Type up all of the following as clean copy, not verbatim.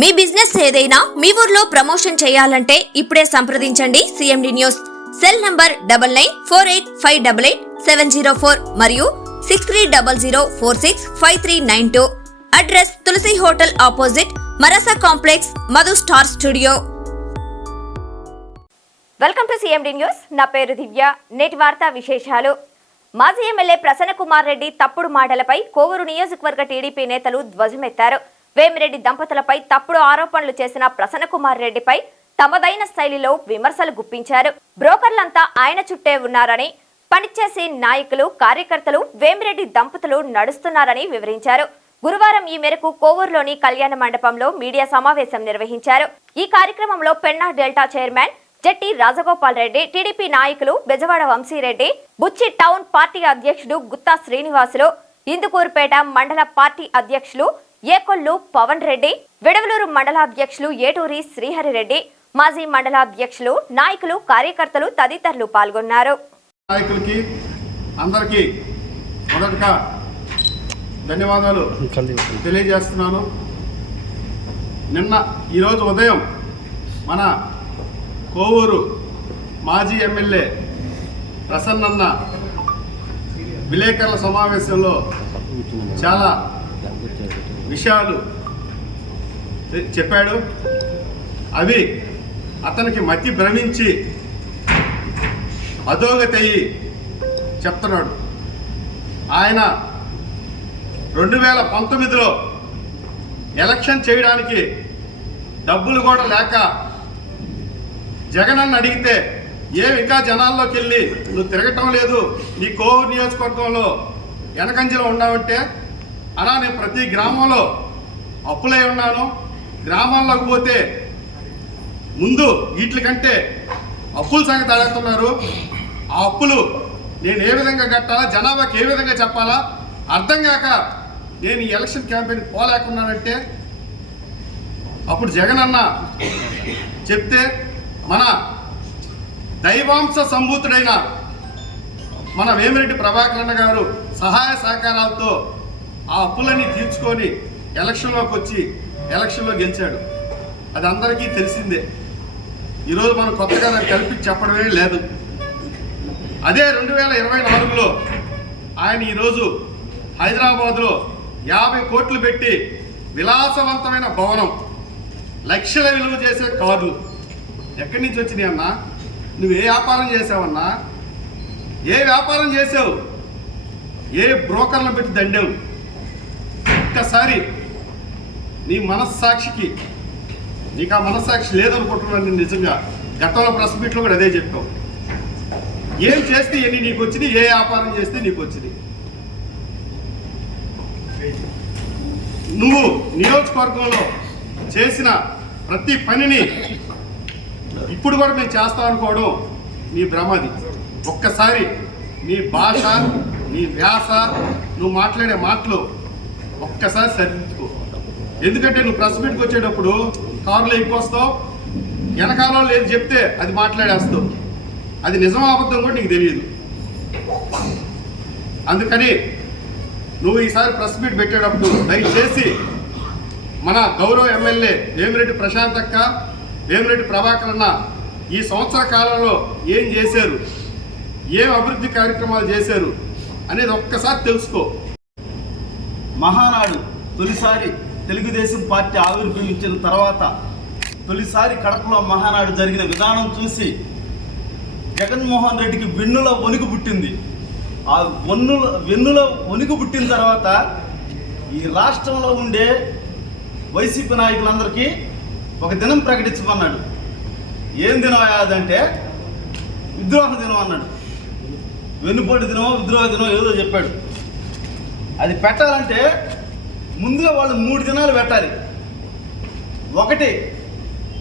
మీ business ఏదైనా మీ ఊర్లో promotion చేయాలంటే ఇప్పుడే సంప్రదించండి సిఎండి న్యూస్. సెల్ నంబర్ 9948588704 మరియు 6300465392. Address Tulasi hotel opposite Marasa complex, Madhu star studio. Welcome to CMD news. నా పేరు దివ్య. నేటి వార్తా విశేషాలు. మాజీ ఎమ్మెల్యే ప్రసన్న కుమార్ రెడ్డి తప్పుడు మాటలపై కోవూరు నియోజకవర్గ టీడీపీ నేతలు ధ్వజమెత్తారు. వేమిరెడ్డి దంపతులపై తప్పుడు ఆరోపణలు చేసిన ప్రసన్న కుమార్ రెడ్డిపై తమదైన శైలిలో విమర్శలు గుప్పించారు. బ్రోకర్లంతా ఆయన చుట్టే ఉన్నారని, పనిచేసే నాయకులు, కార్యకర్తలు వేమిరెడ్డి దంపతులు నడుస్తున్నారని వివరించారు. గురువారం ఈ మేరకు కోవూరులోని కళ్యాణ మండపంలో మీడియా సమావేశం నిర్వహించారు. ఈ కార్యక్రమంలో Penna delta chairman Jatti Rajagopal Reddy, TDP నాయకులు బెజవాడ వంశీరెడ్డి, బుచ్చి టౌన్ పార్టీ అధ్యక్షుడు గుత్తా శ్రీనివాసులు, ఇందుకూరుపేట మండల పార్టీ అధ్యక్షులు ఏకొల్లు పవన్ రెడ్డి, విడవలూరు మండలాధ్యక్షులు ఏటూరి శ్రీహరిరెడ్డి, మాజీ మండలాధ్యక్షులు, నాయకులు, కార్యకర్తలు తదితరులు పాల్గొన్నారు. నాయకులకి అందరికీ మొదటగా ధన్యవాదాలు తెలియజేస్తున్నాను. ఈరోజు ఉదయం మన కోవూరు మాజీ ఎమ్మెల్యే ప్రసన్నన్న విలేకరుల సమావేశంలో చాలా విషయాలు చెప్పాడు. అవి అతనికి మతి భ్రమించి అధోగతయ్యి చెప్తున్నాడు. ఆయన 2019లో ఎలక్షన్ చేయడానికి డబ్బులు కూడా లేక జగనన్న అడిగితే ఇంకా జనాల్లోకి వెళ్ళి నువ్వు తిరగటం లేదు, నీ కోవూరు నియోజకవర్గంలో వెనకంజలో ఉన్నావంటే, అలా నేను ప్రతి గ్రామంలో అప్పులై ఉన్నాను, గ్రామాల్లోకి పోతే ముందు వీటి కంటే అప్పుల సంగతి అడుగుతున్నారు, ఆ అప్పులు నేను ఏ విధంగా కట్టాలా, జనాభాకి ఏ విధంగా చెప్పాలా అర్థం కాక నేను ఈ ఎలక్షన్ క్యాంపెయిన్కి పోలేకున్నానంటే, అప్పుడు జగనన్న చెప్తే మన దైవాంశ సంభూతుడైన మన వేమిరెడ్డి ప్రభాకరన్న గారు సహాయ సహకారాలతో ఆ అప్పులన్నీ తీర్చుకొని ఎలక్షన్లోకి వచ్చి ఎలక్షన్లో గెలిచాడు. అది అందరికీ తెలిసిందే. ఈరోజు మనం కొత్తగా దాన్ని కలిపి చెప్పడమే లేదు. అదే 2024లో ఆయన ఈరోజు హైదరాబాద్లో 50 కోట్లు పెట్టి విలాసవంతమైన భవనం, లక్షల విలువ చేసే కార్లు ఎక్కడి నుంచి వచ్చినాయి అన్నా? నువ్వు ఏ వ్యాపారం చేసావన్నా? ఏ వ్యాపారం చేసావు? ఏ బ్రోకర్లను పెట్టి దండావు? ఒక్కసారి నీ మనస్సాక్షికి, నీకు ఆ మనస్సాక్షి లేదనుకుంటున్నాను నేను నిజంగా. గతంలో ప్రెస్ మీట్లో కూడా అదే చెప్పావు. ఏం చేస్తే ఎన్ని నీకు వచ్చింది, ఏ వ్యాపారం చేస్తే నీకు వచ్చింది? నువ్వు నియోజకవర్గంలో చేసిన ప్రతి పనిని ఇప్పుడు కూడా మేము చేస్తాం అనుకోవడం నీ భ్రమది. ఒక్కసారి నీ భాష, నీ వ్యాస, నువ్వు మాట్లాడే మాటలు ఒక్కసారి సరిదిద్దుకో. ఎందుకంటే నువ్వు ప్రెస్ మీట్కి వచ్చేటప్పుడు కారులో ఎక్కువ వస్తావు, వెనకాలలో లేదు చెప్తే అది మాట్లాడేస్తావు. అది నిజం అబద్ధం కూడా నీకు తెలియదు. అందుకని నువ్వు ఈసారి ప్రెస్ మీట్ పెట్టేటప్పుడు దయచేసి మన గౌరవ ఎమ్మెల్యే వేమిరెడ్డి ప్రశాంత్ అక్క, వేమిరెడ్డి ప్రభాకరన్న ఈ సంవత్సర కాలంలో ఏం చేశారు, ఏం అభివృద్ధి కార్యక్రమాలు చేశారు అనేది ఒక్కసారి తెలుసుకో. మహానాడు తొలిసారి తెలుగుదేశం పార్టీ ఆవిర్భవించిన తర్వాత తొలిసారి కడపలో మహానాడు జరిగిన విధానం చూసి జగన్మోహన్ రెడ్డికి వెన్నుల వణుకు పుట్టింది. ఆ వెన్నుల వణుకు పుట్టిన తర్వాత ఈ రాష్ట్రంలో ఉండే వైసీపీ నాయకులందరికీ ఒక దినం ప్రకటించమన్నాడు. ఏం దినం అదంటే విద్రోహ దినం అన్నాడు. వెన్నుపోటు దినమో విద్రోహ దినం ఏదో చెప్పాడు. అది పెట్టాలంటే ముందుగా వాళ్ళు 3 దినాలు పెట్టాలి. 1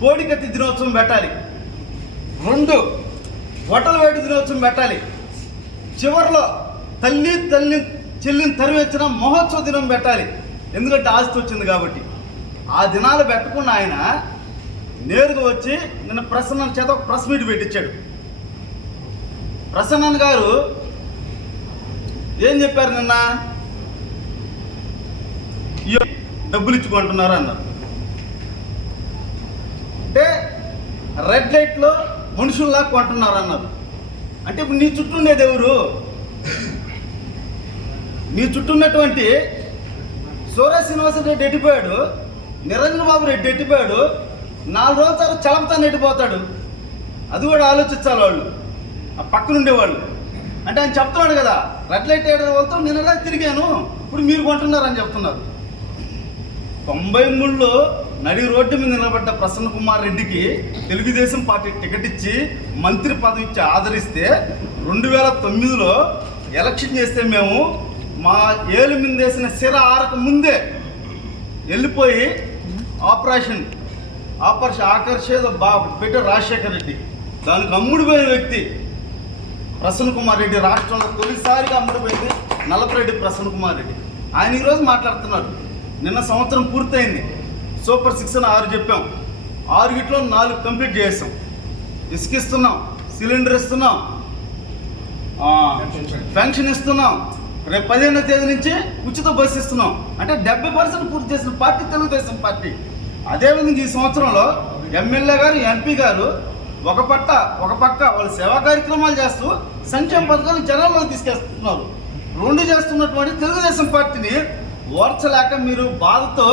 కోడికత్తి దినోత్సవం పెట్టాలి, 2 బొట్టల వేటు దినోత్సవం పెట్టాలి, చివరిలో తల్లి చెల్లిని తరివేసిన మహోత్సవ దినం పెట్టాలి. ఎందుకంటే ఆస్తి వచ్చింది కాబట్టి. ఆ దినాలు పెట్టకుండా ఆయన నేరుగా వచ్చి నిన్న ప్రసన్న చేత ఒక ప్రెస్ మీట్ పెట్టించాడు. ప్రసన్న గారు ఏం చెప్పారు? నిన్న డబ్బులు ఇచ్చుకుంటున్నారు అన్నారు. రెడ్ లైట్లో మనుషుల్లా కొంటున్నారు అన్నారు. అంటే ఇప్పుడు నీ చుట్టూ ఉండేది ఎవరు? నీ చుట్టూ ఉన్నటువంటి సూర్య శ్రీనివాసరెడ్డి ఎట్టిపోయాడు, నిరంజన్ బాబు రెడ్డి ఎట్టిపోయాడు, 4 రోజుల తర్వాత చలపతాను ఎట్టిపోతాడు. అది కూడా ఆలోచించాలి వాళ్ళు, ఆ పక్కన ఉండేవాళ్ళు. అంటే ఆయన చెప్తున్నాడు కదా, రెడ్ లైట్ ఏడర్ వాళ్ళతో నిన్న తిరిగాను, ఇప్పుడు మీరు కొంటున్నారని చెప్తున్నారు. 93లో నడి రోడ్డు మీద నిలబడ్డ ప్రసన్న కుమార్ రెడ్డికి తెలుగుదేశం పార్టీ టికెట్ ఇచ్చి మంత్రి పదవి ఇచ్చి ఆదరిస్తే 2009లో ఎలక్షన్ చేస్తే మేము మా ఏలు మీద వేసిన సిర ఆరక ముందే వెళ్ళిపోయి ఆపరేషన్ ఆకర్షేదో పెట్టారు రాజశేఖర్ రెడ్డి. దానికి అమ్ముడుపోయిన వ్యక్తి ప్రసన్న కుమార్ రెడ్డి. రాష్ట్రంలో తొలిసారిగా అమ్ముడుపోయింది నల్లపరెడ్డి ప్రసన్న కుమార్ రెడ్డి. ఆయన ఈరోజు మాట్లాడుతున్నారు. నిన్న సంవత్సరం పూర్తయింది, సూపర్ 6 అని 6 చెప్పాం, 6 గిట్లో 4 కంప్లీట్ చేసాం. ఇసుకిస్తున్నాం, సిలిండర్ ఇస్తున్నాం, పెన్షన్ ఇస్తున్నాం, రేపు 15వ తేదీ నుంచి ఉచిత బస్సు ఇస్తున్నాం. అంటే 70% పూర్తి చేసిన పార్టీ తెలుగుదేశం పార్టీ. అదేవిధంగా ఈ సంవత్సరంలో ఎమ్మెల్యే గారు, ఎంపీ గారు ఒక పక్క వాళ్ళు సేవా కార్యక్రమాలు చేస్తూ సంక్షేమ పథకాలు జనాల్లో తీసుకెస్తున్నారు. 2 చేస్తున్నటువంటి తెలుగుదేశం పార్టీని ఓర్చలేక మీరు బాధతో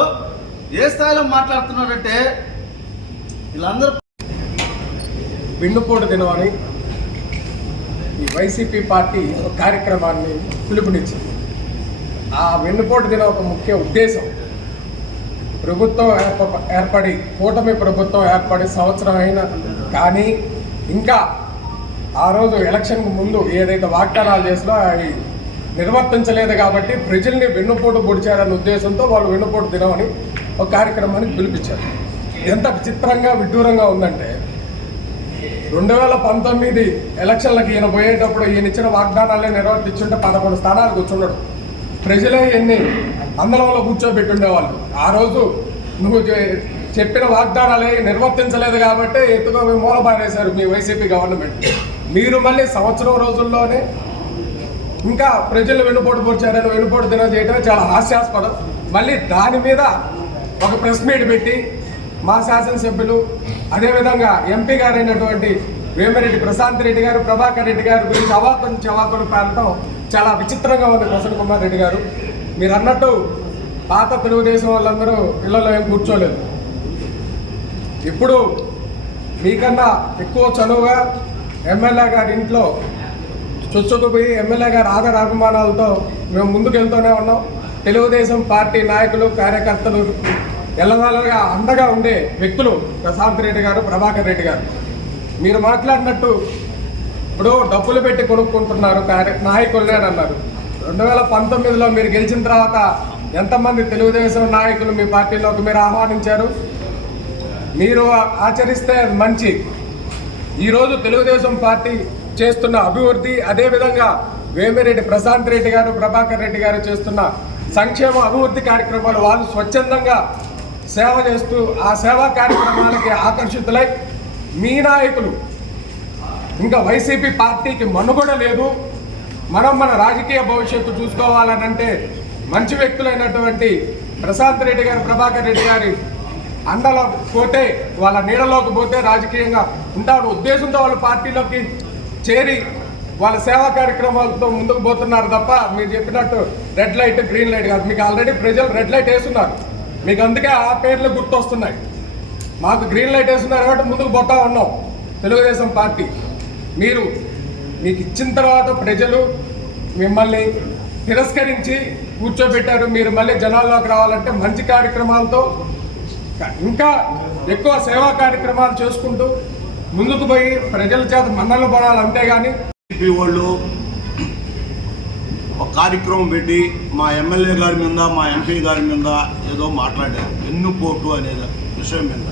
ఏ స్థాయిలో మాట్లాడుతున్నారంటే వీళ్ళందరూ వెన్నుపోటు దినమని ఈ వైసీపీ పార్టీ ఒక కార్యక్రమాన్ని పిలుపునిచ్చింది. ఆ వెన్నుపోటు దినం ఒక ముఖ్య ఉద్దేశం, ప్రభుత్వం ఏర్పడి కూటమి ప్రభుత్వం ఏర్పడి సంవత్సరం అయినా కానీ ఇంకా ఆ రోజు ఎలక్షన్కు ముందు ఏదైతే వాగ్దానాలు చేసినా అవి నిర్వర్తించలేదు కాబట్టి ప్రజల్ని వెన్నుపోటు పొడిచారన్న ఉద్దేశంతో వాళ్ళు వెన్నుపోటు దినం అని ఒక కార్యక్రమానికి పిలిపించారు. ఎంత విచిత్రంగా విడ్డూరంగా ఉందంటే 2019 ఎలక్షన్లకు ఈయన పోయేటప్పుడు ఈయన ఇచ్చిన వాగ్దానాలే నిర్వర్తించుంటే 11 స్థానాలు కూర్చున్నాడు. ప్రజలే ఎన్ని అందలంలో కూర్చోబెట్టుండేవాళ్ళు. ఆ రోజు నువ్వు చెప్పిన వాగ్దానాలే నిర్వర్తించలేదు కాబట్టి ఎత్తుగా మూలబారేశారు మీ వైసీపీ గవర్నమెంట్. మీరు మళ్ళీ సంవత్సరం రోజుల్లోనే ఇంకా ప్రజలు వెన్నుపోటు పొడిచారని వెన్నుపోటు దినం చేయడం చాలా హాస్యాస్పదం. మళ్ళీ దాని మీద ఒక ప్రెస్ మీట్ పెట్టి మా శాసనసభ్యులు అదేవిధంగా ఎంపీ గారు అయినటువంటి వేమిరెడ్డి ప్రశాంత్ రెడ్డి గారు, ప్రభాకర్ రెడ్డి గారి గురించి అవాకులు పాడటం చాలా విచిత్రంగా ఉంది. ప్రసన్న కుమార్ రెడ్డి గారు, మీరు అన్నట్టు పాత తెలుగుదేశం వాళ్ళందరూ ఇళ్లలో ఏం కూర్చోలేదు. ఇప్పుడు మీకన్నా ఎక్కువ చనువుగా ఎమ్మెల్యే గారి ఇంట్లో చొచ్చుకుపోయి ఎమ్మెల్యే గారి ఆదర అభిమానాలతో మేము ముందుకు వెళ్తూనే ఉన్నాం. తెలుగుదేశం పార్టీ నాయకులు, కార్యకర్తలు ఎల్లవేళగా అండగా ఉండే వ్యక్తులు ప్రశాంత్ రెడ్డి గారు, ప్రభాకర్ రెడ్డి గారు. మీరు మాట్లాడినట్టు ఇప్పుడు డబ్బులు పెట్టి కొనుక్కుంటున్నారు నాయకులనే అని అన్నారు. 2019లో మీరు గెలిచిన తర్వాత ఎంతమంది తెలుగుదేశం నాయకులు మీ పార్టీలోకి మీరు ఆహ్వానించారు? మీరు ఆచరిస్తే మంచి. ఈరోజు తెలుగుదేశం పార్టీ చేస్తున్న అభివృద్ధి, అదేవిధంగా వేమిరెడ్డి ప్రశాంత్ రెడ్డి గారు, ప్రభాకర్ రెడ్డి గారు చేస్తున్న సంక్షేమ అభివృద్ధి కార్యక్రమాలు వాళ్ళు స్వచ్ఛందంగా సేవ చేస్తూ ఆ సేవా కార్యక్రమాలకి ఆకర్షితులై మీ నాయకులు ఇంకా వైసీపీ పార్టీకి మనుగడ లేదు, మనం మన రాజకీయ భవిష్యత్తు చూసుకోవాలనంటే మంచి వ్యక్తులైనటువంటి ప్రశాంత్ రెడ్డి గారు, ప్రభాకర్ రెడ్డి గారి అండలో పోతే, వాళ్ళ నీడలోకి పోతే రాజకీయంగా ఉంటారు ఉద్దేశంతో వాళ్ళు పార్టీలోకి చేరి వాళ్ళ సేవా కార్యక్రమాలతో ముందుకు పోతున్నారు తప్ప మీరు చెప్పినట్టు రెడ్ లైట్ గ్రీన్ లైట్ కాదు. మీకు ఆల్రెడీ ప్రజలు రెడ్ లైట్ వేస్తున్నారు, మీకు అందుకే ఆ పేర్లు గుర్తొస్తున్నాయి. మాకు గ్రీన్ లైట్ వేస్తున్నారు కాబట్టి ముందుకు పోతా ఉన్నాం తెలుగుదేశం పార్టీ. మీకు ఇచ్చిన తర్వాత ప్రజలు మిమ్మల్ని తిరస్కరించి కూర్చోబెట్టారు. మీరు మళ్ళీ జనాల్లోకి రావాలంటే మంచి కార్యక్రమాలతో ఇంకా ఎక్కువ సేవా కార్యక్రమాలు చేసుకుంటూ ముందుకు పోయి ప్రజల చేత మన్నలు పడాలి. అంతేగాని వాళ్ళు ఒక కార్యక్రమం పెట్టి మా ఎమ్మెల్యే గారి మీద, మా ఎంపీ గారి మీద ఏదో మాట్లాడారు, వెన్నుపోటు అనేది విషయం మీద.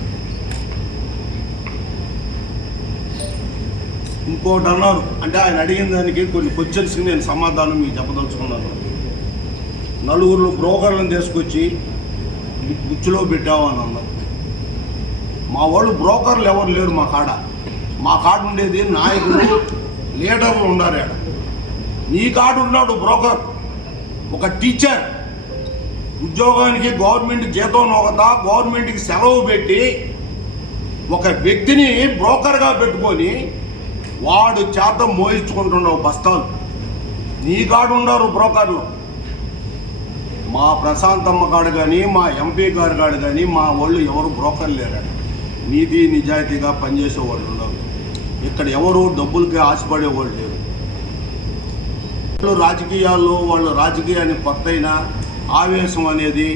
ఇంకోటి అన్నారు, అంటే ఆయన అడిగిన దానికి కొన్ని క్వశ్చన్స్కి నేను సమాధానం మీకు చెప్పదలుచుకున్నాను. 4 బ్రోకర్లను తీసుకొచ్చి గుచ్చులో పెట్టామని అన్నారు. మా వాళ్ళు బ్రోకర్లు ఎవరు లేరు మా కాడ ఉండేది నాయకులు, లీడర్లు ఉన్నారు. నీ కాడ ఉన్నాడు బ్రోకర్, ఒక టీచర్ ఉద్యోగానికి గవర్నమెంట్ జీతం నొకతా, గవర్నమెంట్కి సెలవు పెట్టి ఒక వ్యక్తిని బ్రోకర్గా పెట్టుకొని వాడు చేత మోయించుకుంటున్నావు బస్తాలు. నీ కాడు ఉండరు బ్రోకర్లు. మా ప్రశాంతమ్మ కాడు కానీ, మా ఎంపీ గారి కాడు కానీ మా వాళ్ళు ఎవరు బ్రోకర్లు లేరండి. నీతి నిజాయితీగా పనిచేసే వాళ్ళు ఉండరు. ఇక్కడ ఎవరు డబ్బులకి ఆశపడే వాళ్ళు లేరు. రాజకీయాల్లో వాళ్ళు రాజకీయాన్ని కొత్త అయినా ఆవేశం అనేది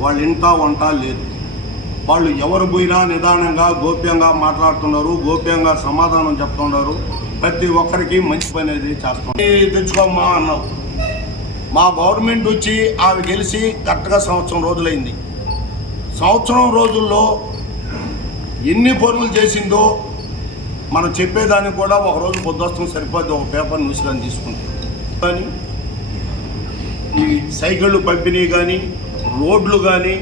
వాళ్ళ ఇంటా వంట లేదు. వాళ్ళు ఎవరు పోయినా నిదానంగా గోప్యంగా మాట్లాడుతున్నారు, గోప్యంగా సమాధానం చెప్తున్నారు. ప్రతి ఒక్కరికి మంచి పని అనేది చేస్తున్నారు. తెచ్చుకోమ్మా అన్నావు. మా గవర్నమెంట్ వచ్చి ఆమె గెలిచి కరెక్ట్గా సంవత్సరం రోజులైంది. సంవత్సరం రోజుల్లో ఎన్ని పనులు చేసిందో మనం చెప్పేదానికి కూడా ఒకరోజు పొద్దుస్తాం సరిపోద్ది. ఒక పేపర్ న్యూస్ కానీ తీసుకుంటాం. కానీ ఈ సైకిళ్ళు పంపిణీ కానీ, రోడ్లు కానీ,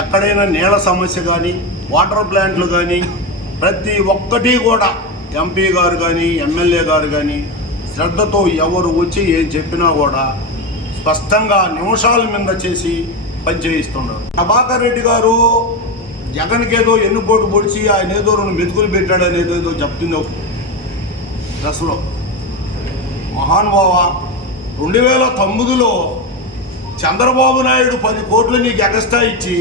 ఎక్కడైనా నీళ్ళ సమస్య కానీ, వాటర్ ప్లాంట్లు కానీ, ప్రతి ఒక్కటి కూడా ఎంపీ గారు కానీ, ఎమ్మెల్యే గారు కానీ శ్రద్ధతో ఎవరు వచ్చి ఏం చెప్పినా కూడా స్పష్టంగా నిమిషాల మీద చేసి పనిచేయిస్తున్నారు. ప్రభాకర్ రెడ్డి గారు జగన్కి ఏదో ఎన్నుపోటు పొడిచి ఆయన ఏదో 2 మెతుకులు పెట్టాడనేది ఏదో చెప్తుంది దశలో. మహానుభావ, 2009లో చంద్రబాబు నాయుడు 10 కోట్లు నీకు ఎగస్ట్రా ఇచ్చి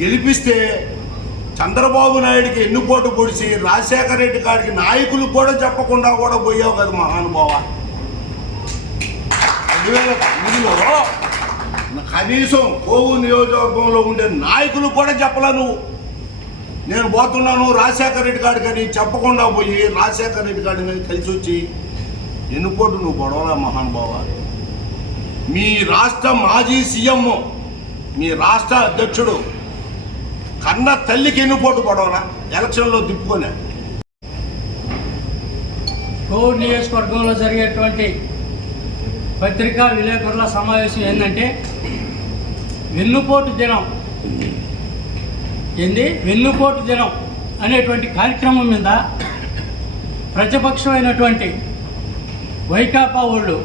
గెలిపిస్తే చంద్రబాబు నాయుడికి ఎన్నుపోటు పొడిచి రాజశేఖర రెడ్డి కాడికి నాయకులు కూడా చెప్పకుండా కూడా పోయావు కదా మహానుభావ. 2009లో కనీసం కోవూరు నియోజకవర్గంలో ఉండే నాయకులు కూడా చెప్పలే నువ్వు. నేను పోతున్నాను రాజశేఖర రెడ్డి కాడికని చెప్పకుండా పోయి రాజశేఖర రెడ్డి కాడిని కలిసి వచ్చి ఎన్నుపోటు నువ్వు గొడవలా మహానుభావ. మీ రాష్ట్ర మాజీ సీఎం, మీ రాష్ట్ర అధ్యక్షుడు కన్న తల్లికి ఎన్నుపోటు గొడవలా ఎలక్షన్లో దిప్పుకొని. కోవూరు నియోజకవర్గంలో జరిగేటువంటి పత్రికా విలేకరుల సమావేశం ఏంటంటే వెన్నుపోటు దినం వెన్నుపోటు దినం అనేటువంటి కార్యక్రమం మీద ప్రతిపక్షమైనటువంటి వైకాపా వాళ్ళు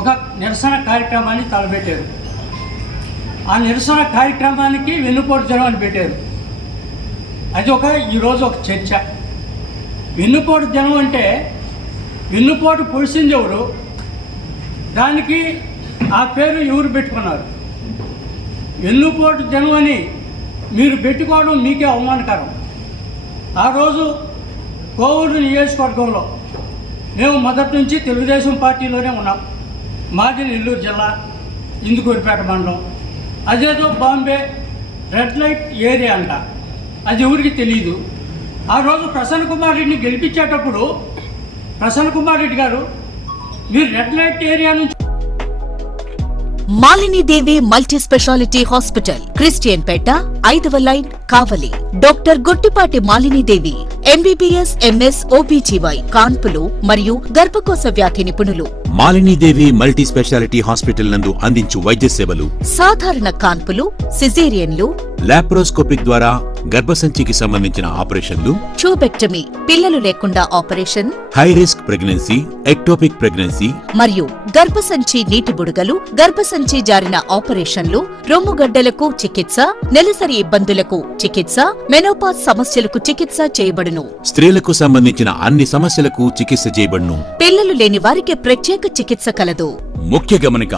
ఒక నిరసన కార్యక్రమాన్ని తలపెట్టారు. ఆ నిరసన కార్యక్రమానికి వెన్నుపోటు దినం అని పెట్టారు. అది ఈరోజు ఒక చర్చ. వెన్నుపోటు దినం అంటే వెన్నుపోటు పొడిచింది ఎవరు, దానికి ఆ పేరు ఎవరు పెట్టుకున్నారు? వెన్నుపోటు దినం అని మీరు పెట్టుకోవడం మీకే అవమానకరం. ఆ రోజు కోవూరు నియోజకవర్గంలో మేము మొదటి నుంచి తెలుగుదేశం పార్టీలోనే ఉన్నాం. మాది నెల్లూరు జిల్లా, ఇందుకూరిపేట మండలం. అదేదో బాంబే రెడ్ లైట్ ఏరియా అంట, అది ఎవరికి తెలియదు. ఆ రోజు ప్రసన్న కుమార్ రెడ్డిని గెలిపించేటప్పుడు ప్రసన్న కుమార్ రెడ్డి గారు మీరు రెడ్ లైట్ ఏరియా నుంచి Malinidevi multi speciality hospital, Christian Peta, 5వ line, Kavali. Doctor Gottipati Malinidevi, MBBS, MS, OBGY, కాన్పులు మరియు గర్భకోశ వ్యాధి నిపుణులు. మాలినీదేవి మల్టీ స్పెషాలిటీ హాస్పిటల్ నందు అందించు వైద్య సేవలు: సాధారణ కాన్పులు, సిజేరియన్లు, లాప్రోస్కోపిక్ ద్వారా గర్భసంచికి సంబంధించిన ఆపరేషన్లు, ట్యూబెక్టమీ, పిల్లలు లేకుండా operation, high risk pregnancy, ectopic pregnancy మరియు గర్భసంచి నీటి బుడగలు, గర్భసంచి జారిన ఆపరేషన్లు, రొమ్ముగడ్డలకు చికిత్స, నెలసరి ఇబ్బందులకు చికిత్స, మెనోపాజ్ సమస్యలకు చికిత్స చేయబడును. స్త్రీలకు సంబంధించిన అన్ని సమస్యలకు చికిత్స చేయబడును. పిల్లలు లేని వారికి ప్రత్యేక చికిత్స కలదు. ముఖ్య గమనిక: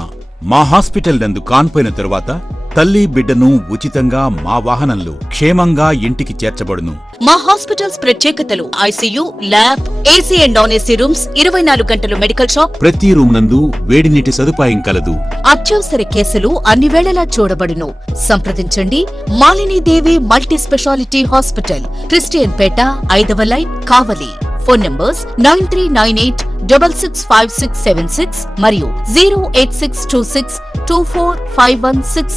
మా హాస్పిటల్ నందు కాన్పోయిన తరువాత తల్లి బిడ్డను ఉచితంగా మా వాహనంలో క్షేమంగా ఇంటికి చేర్చబడును. మా హాస్పిటల్స్ ప్రత్యేకతలు: ICU, lab, AC and non AC rooms, 24 గంటలు మెడికల్ షాప్, ప్రతి రూమ్ నందు వేడి నీటి సదుపాయం కలదు. అత్యవసర కేసులు అన్ని వేళలా చూడబడును. సంప్రదించండి Malinidevi multi speciality hospital, Christian Peta, 5వ లైన్, కావలి. ఫోన్ నంబర్స్ 9398665676 మరియు 08626245166.